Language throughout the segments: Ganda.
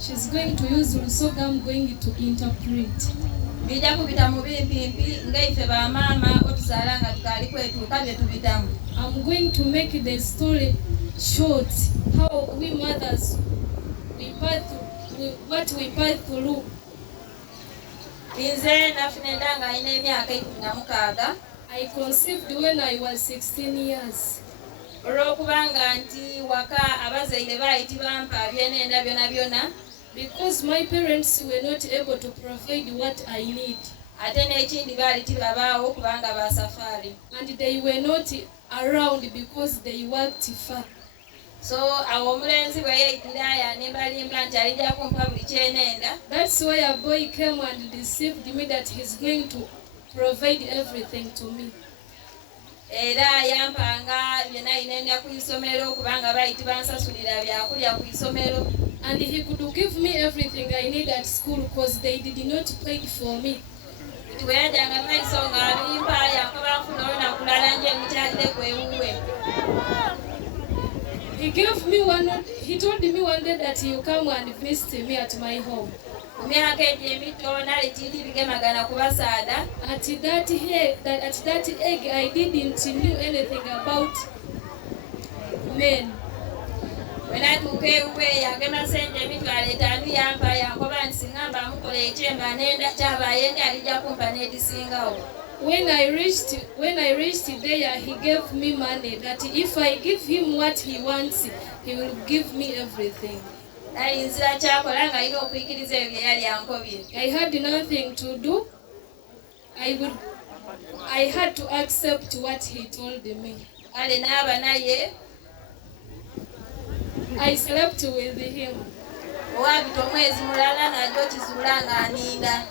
She's going to use Busoga, I'm going to interpret. I'm going to make the story short, how we mothers, what we pass through. I conceived when I was 16 years. Because my parents were not able to provide what I need. And they were not around because they worked far. So that's why a boy came and deceived me that he's going to provide everything to me. And he could give me everything I need at school because they did not pay for me. He gave me he told me one day that you come and visit me at my home. At that age, I didn't know anything about men. When I took away, I came and sent them to when I reached there, he gave me money that if I give him what he wants, he will give me everything. I had nothing to do. I had to accept what he told me. I slept with him.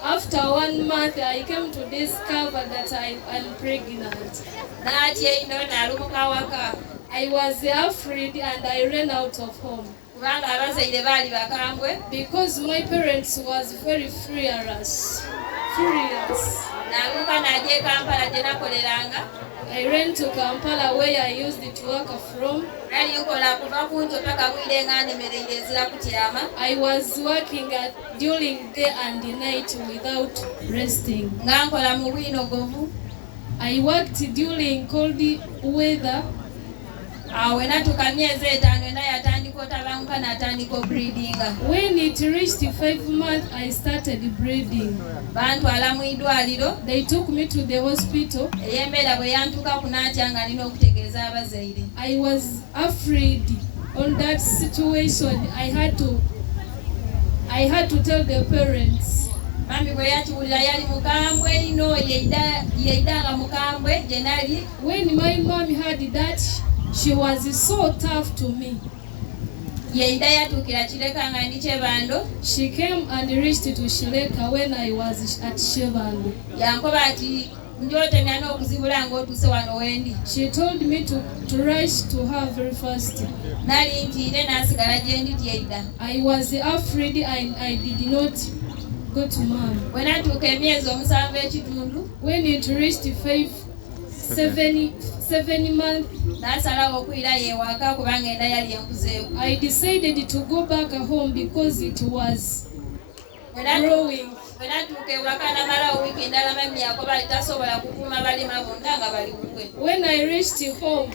After 1 month, I came to discover that I'm pregnant. I was afraid and I ran out of home. Because my parents was very furious. I ran to Kampala where I used to work from. I was working during day and night without resting. I worked during cold weather. When it reached 5 months, I started bleeding. They took me to the hospital. I was afraid on that situation. I had to tell the parents. When my mom heard that, she was so tough to me. She came and reached to Shileka when I was at Shevando. She told me to rush to her very fast. I was afraid and I did not go to mom. When it reached 7 months, I decided to go back home because it was growing. When I reached home,